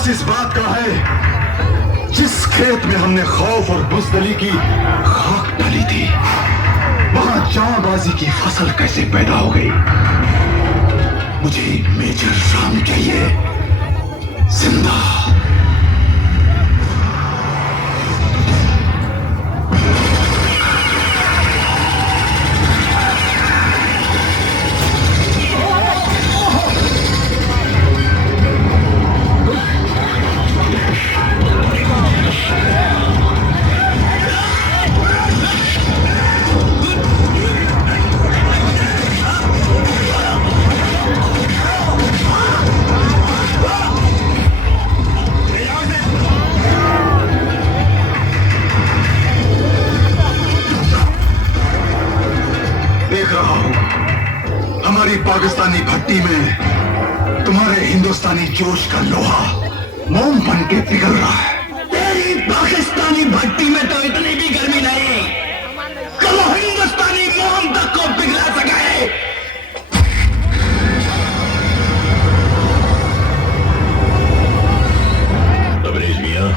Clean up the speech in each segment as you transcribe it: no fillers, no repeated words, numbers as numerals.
अफसोस इस बात का है, जिस खेत में हमने खौफ और बुज़दिली की खाक डाली थी, वहां जांबाजी की फसल कैसे पैदा हो गई। मुझे मेजर राम चाहिए, जिंदा। हमारी पाकिस्तानी भट्टी में तुम्हारे हिंदुस्तानी जोश का लोहा मोम बन के पिघल रहा है। तेरी पाकिस्तानी भट्टी में तो इतनी भी गर्मी नहीं कि वो हिंदुस्तानी मोम तक को पिघला सके। तबरेज मियां,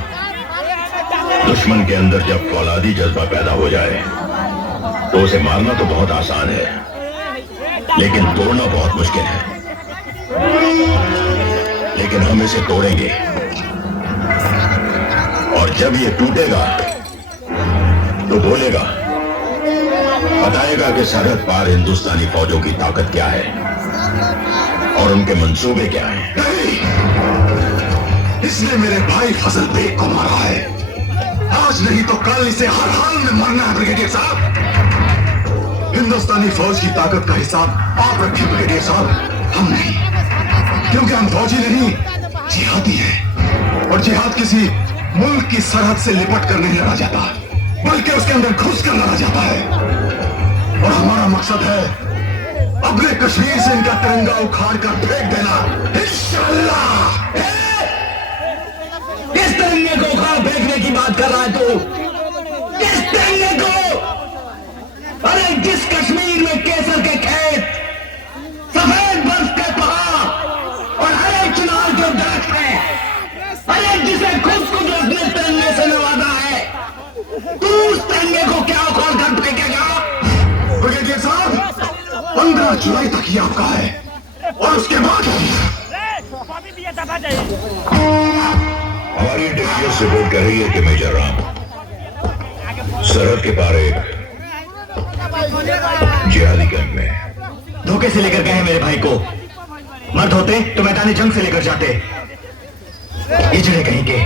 दुश्मन के अंदर जब फौलादी जज्बा पैदा हो जाए तो उसे मारना तो बहुत आसान है, लेकिन तोड़ना बहुत मुश्किल है। लेकिन हम इसे तोड़ेंगे, और जब ये टूटेगा तो बोलेगा, बताएगा कि सरहद पार हिंदुस्तानी फौजों की ताकत क्या है और उनके मंसूबे क्या हैं। नहीं, इसने मेरे भाई फजल बेग को मारा है। आज नहीं तो कल इसे हर हाल में मरना है ब्रिगेडियर साहब। हिंदुस्तानी फौज की ताकत का हिसाब आप रखिए ब्रिगेडियर साहब, हम नहीं, क्योंकि हम फौजी नहीं, जिहादी हैं। और जिहाद किसी मुल्क की सरहद से लिपट कर नहीं लड़ा जाता, बल्कि उसके अंदर घुस कर लड़ा जाता है। और हमारा मकसद है अपने कश्मीर से इनका तिरंगा उखाड़ कर फेंक देना, इंशाअल्लाह। किस तिरंगे को उखाड़ फेंकने की बात कर रहा है तू? किस तिरंगे को? अरे जिस कश्मीर में केसर के खेत, सफेद बर्फ के पहाड़ और हरे चिनार के दरख्त हैं, अरे जिसे खुद को जो अपने तिरंगे से नवाजा है, तू उस तिरंगे को क्या उखाड़ कर फेंकेगा? ब्रिगेडियर साहब, 15 जुलाई तक ही आपका है, और उसके बाद हमारी इंटेलिजेंस रिपोर्ट कह रही है कि मेजर राम सरहद के पार एक जिहादी कैंप में धोखे से लेकर गए हैं मेरे भाई को। मर्द होते तो मैदानी जंग से लेकर जाते। इजड़े कहीं के।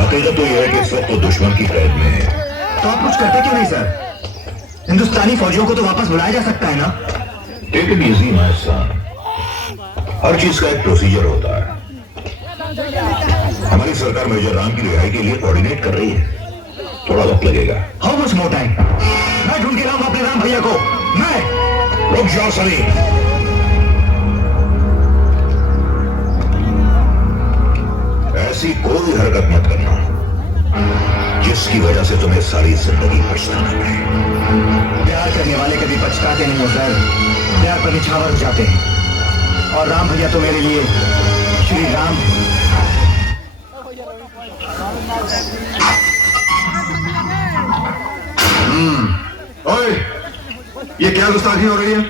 हकीकत तो यह है कि इस वक्त तो दुश्मन की कैद में है। तो आप कुछ करते क्यों नहीं सर? हिंदुस्तानी फौजियों को तो वापस बुलाया जा सकता है ना? Take it easy my son, हर चीज का एक प्रोसीजर होता है। हमारी सरकार मेजर राम की रिहाई के लिए कोऑर्डिनेट कर रही है, थोड़ा वक्त लगेगा। How much more time? मैं ढूंढ के लाऊं अपने राम भैया को। मैं रुक जाओ सनी, ऐसी कोई हरकत मत करना जिसकी वजह से तुम्हें सारी जिंदगी पछताना पड़े। प्यार करने वाले कभी पछताते नहीं हो सर, प्यार पर निछावर हो जाते हैं। और राम भैया तो मेरे लिए श्री राम। ओए, ये क्या गुस्ताखी हो रही है?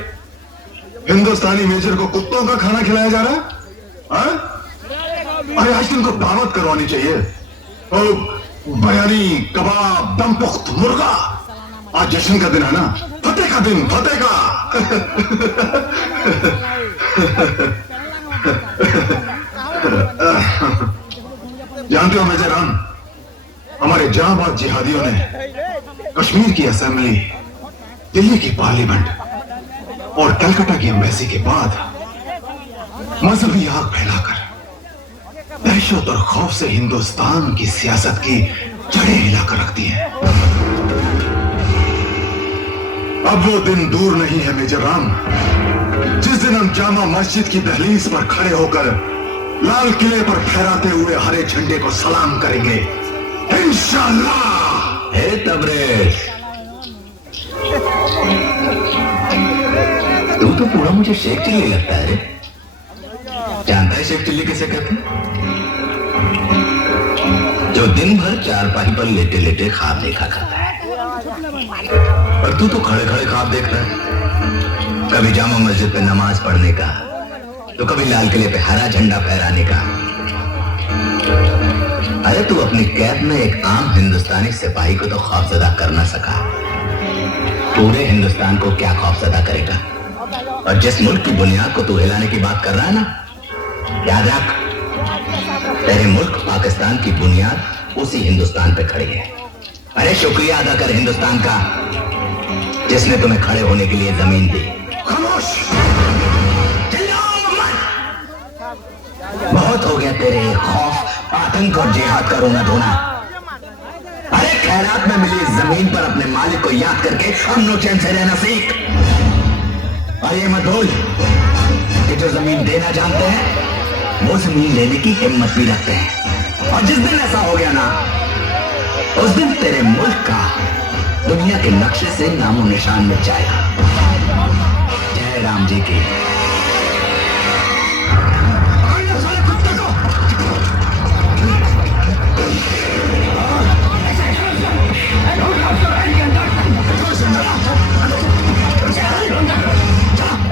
हिंदुस्तानी मेजर को कुत्तों का खाना खिलाया जा रहा है? अरे आज तुमको दावत करवानी चाहिए। बयानी, कबाब, दमपुख्त मुर्गा। आज जश्न का दिन है ना, फतेह का दिन, फतेह का। जानते हो मेजर राम, हमारे जांबाज जिहादियों ने कश्मीर की असेंबली, दिल्ली की पार्लियामेंट और कलकत्ता की एम्बेसी के बाद मजहबी आग फैलाकर दहशत और खौफ से हिंदुस्तान की सियासत की जड़ें हिलाकर रख दी हैं। अब वो दिन दूर नहीं है मेजर राम, जिस दिन हम जामा मस्जिद की दहलीज पर खड़े होकर लाल किले पर फहराते हुए हरे झंडे को सलाम करेंगे, इंशाअल्लाह। हे तबरेज, तू तो पूरा मुझे शेख चिल्ली लगता है रे। जानता है शेख चिल्ली किसे कहते हैं? जो दिन भर चारपाई पर लेटे लेटे ख्वाब देखा करता है। और तू तो खड़े खड़े ख्वाब देख रहा है, कभी जामा मस्जिद पे नमाज पढ़ने का, तो कभी लाल किले पे हरा झंडा फहराने का। अरे तू अपनी कैद में एक आम हिंदुस्तानी सिपाही को तो खौफजदा कर ना सका, पूरे हिंदुस्तान को क्या खौफजदा करेगा। और जिस मुल्क की बुनियाद को तू हिलाने की बात कर रहा है ना, याद रख, तेरे मुल्क पाकिस्तान की बुनियाद उसी हिंदुस्तान पे खड़ी है। अरे शुक्रिया अदा कर हिंदुस्तान का, जिसने तुम्हें खड़े होने के लिए जमीन दी। खामोश। बहुत हो गया तेरे खौफ, आतंक और जिहाद का रोना धोना। अरे खैरात में मिली जमीन पर अपने मालिक को याद करके अमन चैन से रहना सीख। और ये मत भूल कि जो जमीन देना जानते हैं वो जमीन लेने की हिम्मत भी रखते हैं। और जिस दिन ऐसा हो गया ना, उस दिन तेरे मुल्क का दुनिया के नक्शे से नामो निशान मिट जाएगा। जय राम जी की।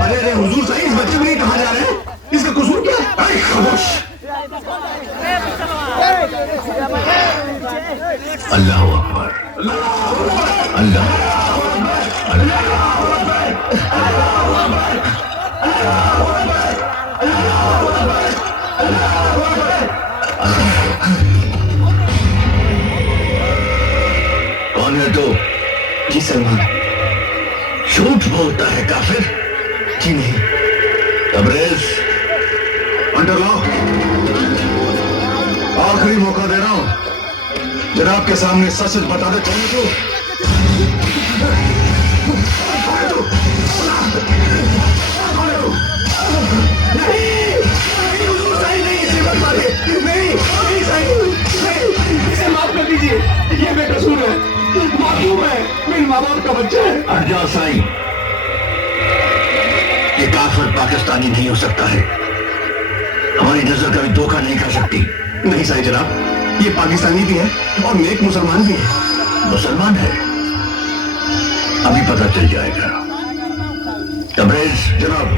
अरे हुजूर सही, इस बच्चे को नहीं कहा जा रहे हैं, इसका कसूर क्या है? अरे खामोश। अल्लाह अकबर, अल्लाह कौन है तू? जी सलमान। झूठ बोलता है काफिर? जी नहीं। तबरेज, अंडर लाओ। आखिरी मौका दे रहा हूं, जनाब के सामने सच सच बता दे। कौन है तू? इसे माफ कर दीजिए, ये बेकसूर है, मासूम है, मेरे माँ बाप का बच्चा है। हट जाओ साईं, ये काफिर पाकिस्तानी नहीं हो सकता है, हमारी नजर कभी धोखा नहीं कर सकती। नहीं साईं जनाब, ये पाकिस्तानी भी है और नेक मुसलमान भी है। मुसलमान है? अभी पता चल जाएगा। तबरेज, जनाब।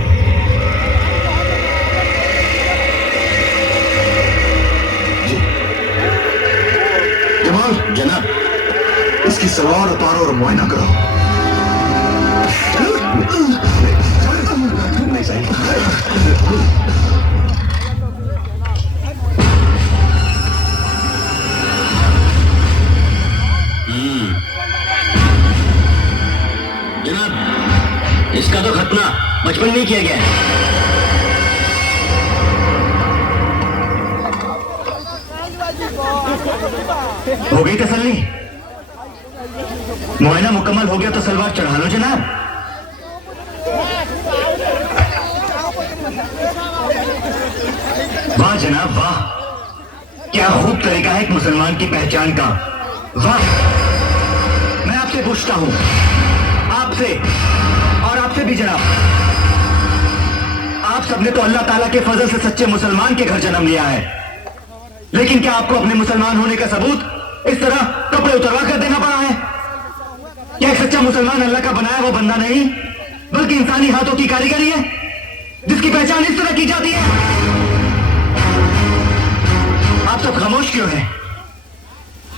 जी जमाल, जनाब। इसकी सलवार उतारो और मुआयना करो। नहीं साईं। जनाब, इसका तो खतना बचपन में किया गया है। हो गई तसल्ली? मुआयना मुकम्मल हो गया तो सलवार चढ़ा लो जनाब। वाह जनाब वाह, क्या खूब तरीका है एक मुसलमान की पहचान का। वाह, मैं आपसे पूछता हूं, आपसे और आपसे भी जनाब, आप सबने तो अल्लाह ताला के फजल से सच्चे मुसलमान के घर जन्म लिया है, लेकिन क्या आपको अपने मुसलमान होने का सबूत इस तरह कपड़े उतरवा कर देना पड़ा है? क्या एक सच्चा मुसलमान अल्लाह का बनाया वो बंदा नहीं, बल्कि इंसानी हाथों की कारीगरी है, जिसकी पहचान इस तरह की जाती है? आप सब खामोश क्यों हैं?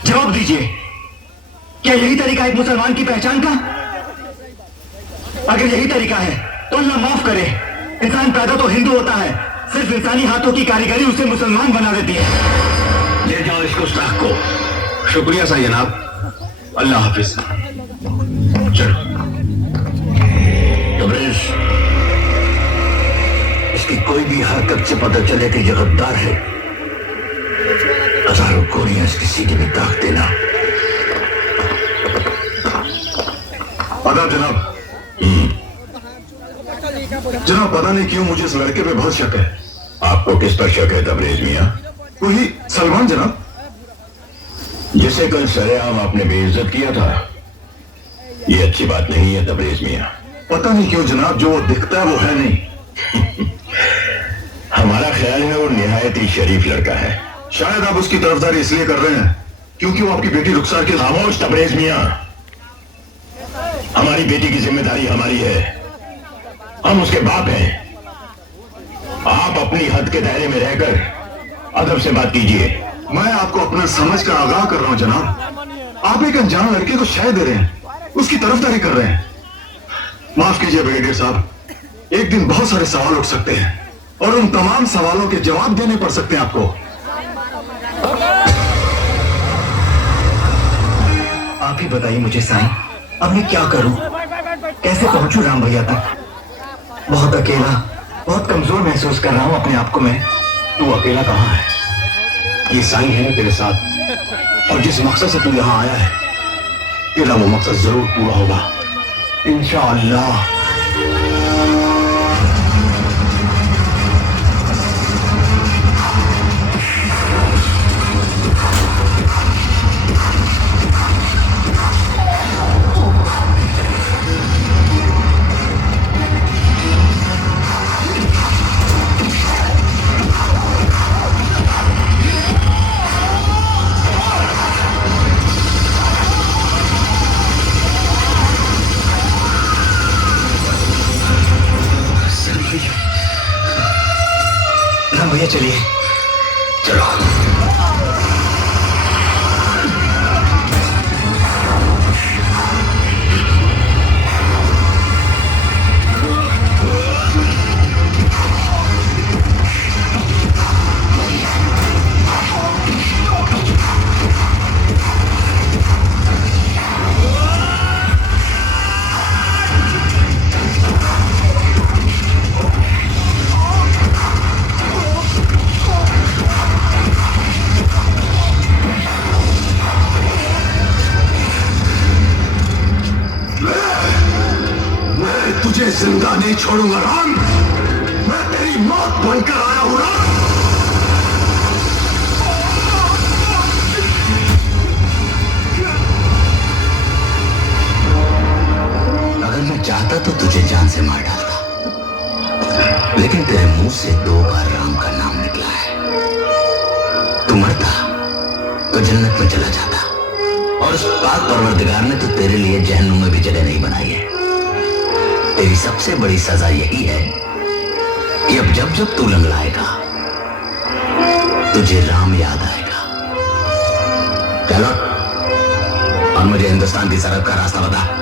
जवाब दीजिए, क्या यही तरीका है एक मुसलमान की पहचान का? अगर यही तरीका है तो अल्लाह माफ करे, इंसान पैदा तो हिंदू होता है, सिर्फ इंसानी हाथों की कारीगरी उसे मुसलमान बना देती है। ले जाओ इसको गुस्ताख को। शुक्रिया साईं जनाब, अल्लाह हाफिज। चलो तबरेज, इसकी कोई भी हरकत से पता चले कि यह गद्दार है, हजारों गोलियां इसकी सीने में दाग देना। आदाब जनाब। जनाब, पता नहीं क्यों मुझे इस लड़के पे बहुत शक है। आपको किस पर शक है तबरेज मियां? वही सलमान जनाब, जिसे कल सरेआम आपने बेइज्जत किया था। ये अच्छी बात नहीं है तबरेज मियां। पता नहीं क्यों जनाब, जो वो दिखता है वो है नहीं। हमारा ख्याल है वो निहायत ही शरीफ लड़का है। शायद आप उसकी तरफदारी इसलिए कर रहे हैं क्योंकि वो आपकी बेटी रुखसार के खामोश तबरेज मियां। हमारी बेटी की जिम्मेदारी हमारी है, हम उसके बाप हैं। आप अपनी हद के दायरे में रहकर अदब से बात कीजिए। मैं आपको अपना समझ कर आगाह कर रहा हूं जनाब। आप एक अनजान लड़के को शय दे रहे हैं, उसकी तरफदारी कर रहे हैं। माफ कीजिए ब्रिगेडियर साहब, एक दिन बहुत सारे सवाल उठ सकते हैं और उन तमाम सवालों के जवाब देने पड़ सकते हैं आपको। आप ही बताइए मुझे साईं, अब मैं क्या करूं? कैसे पहुंचूं राम भैया तक? बहुत अकेला, बहुत कमजोर महसूस कर रहा हूं अपने आप को मैं। तू अकेला कहाँ है? ये साईं है ना तेरे साथ, और जिस मकसद से तू यहां आया है तेरा वो मकसद जरूर पूरा होगा इंशाअल्लाह। राम भैया चलिए। चलो। तुझे जिंदा नहीं छोड़ूंगा राम, मैं तेरी मौत बनकर आया हूं राम। अगर मैं चाहता तो तुझे जान से मार डालता, लेकिन तेरे मुंह से 2 बार राम का नाम निकला है। तू मरता तो जन्नत में चला जाता, और उस पाक परवरदिगार ने तो तेरे लिए जहन्नुम में भी जगह नहीं बनाई है। तेरी सबसे बड़ी सजा यही है कि अब जब जब तू लंगड़ाएगा तुझे राम याद आएगा। चलो, और मुझे हिंदुस्तान की सरहद का रास्ता बता।